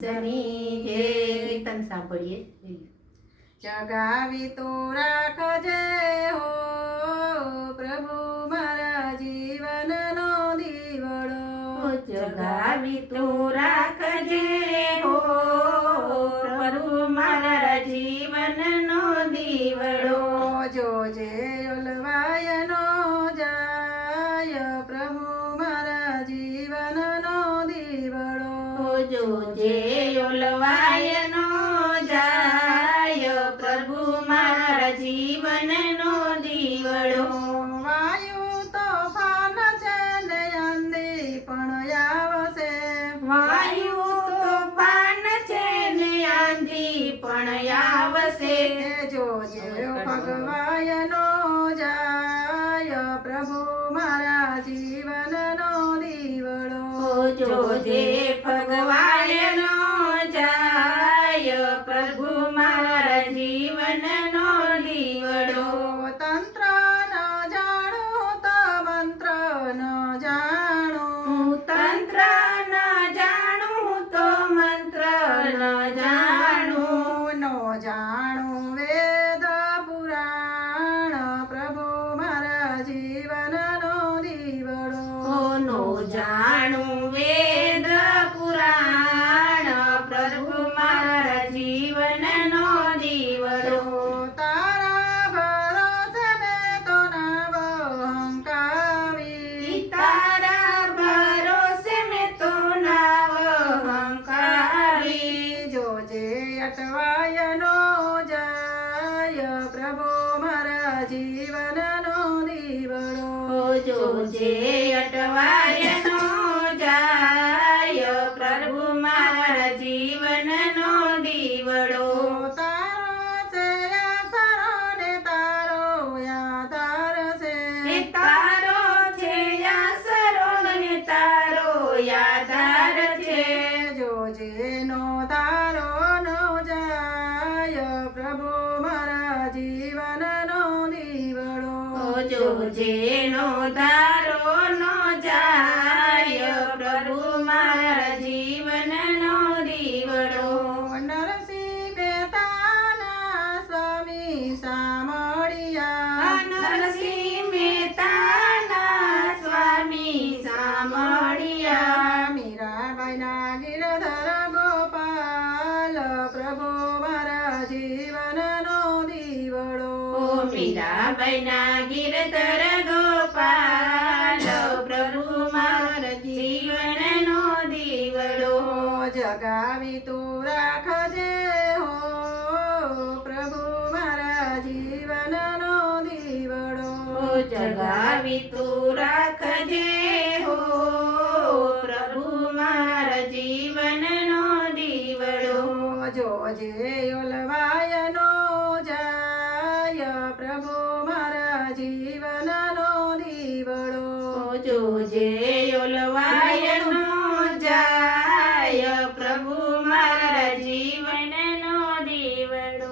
જની જે કીર્તન સાંભળીએ જગાવી તો રાખજે હો પ્રભુ મારા જીવનનો દીવડો. જગાવી તો રાખજે હો પ્રભુ મારા જીવનનો દીવડો. જોજે જોજે ઓલવાયનો જાય પ્રભુ મારા જીવનનો દીવડો. વાયુ તોફાન છે ને પણ આવશે. વાયુ તોફાન છે ને આંધી પણ આવશે. જોજે ભગવાયનો જાય. પ્રભુ મારા જીવનનો દીવડો. જોજે ભગવાયનો જાય પ્રભુ મારા જીવનનો દીવડો. તંત્ર ન જાણો તો મંત્ર ન જાણો. તંત્ર ન જાણું તો મંત્ર ન જાણું જોજે અટવાયનો જાય પ્રભુ મારા જીવનનો દીવડો. જેનો છે ગિરધર ગોપાલ પ્રભુ મારા જીવનનો દીવડો. ઓ મીરાબાઈના ગિરધર ગોપાલ પ્રભુ મારા જીવનનો દીવડો જગાવી તું રાખજે હો પ્રભુ મારા જીવનનો દીવડો. જગાવી તું ઓલવાયનો જાય પ્રભુ મારા જીવનનો દીવડો જોજે ઓલવાયનો જાય પ્રભુ મારા જીવનનો દીવડો